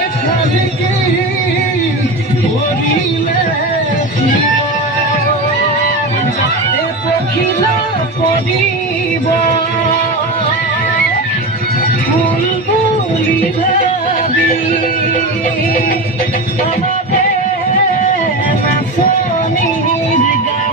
এখানে কি করিলে এ পখিলা পরিব ফুল বুলি ভাবি আমাদের নাচনির গান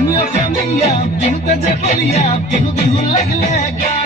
Mia familia, bihu te polia, bihu lagle gat.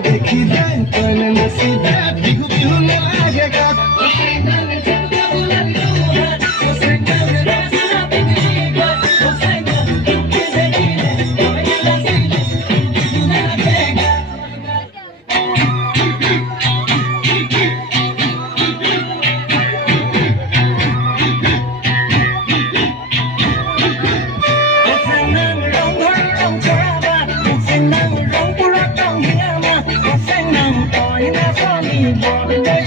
देखी जाए तो नसीबे Bihu Bihu लागेगा Hãy subscribe cho kênh Ghiền Mì Gõ để không bỏ lỡ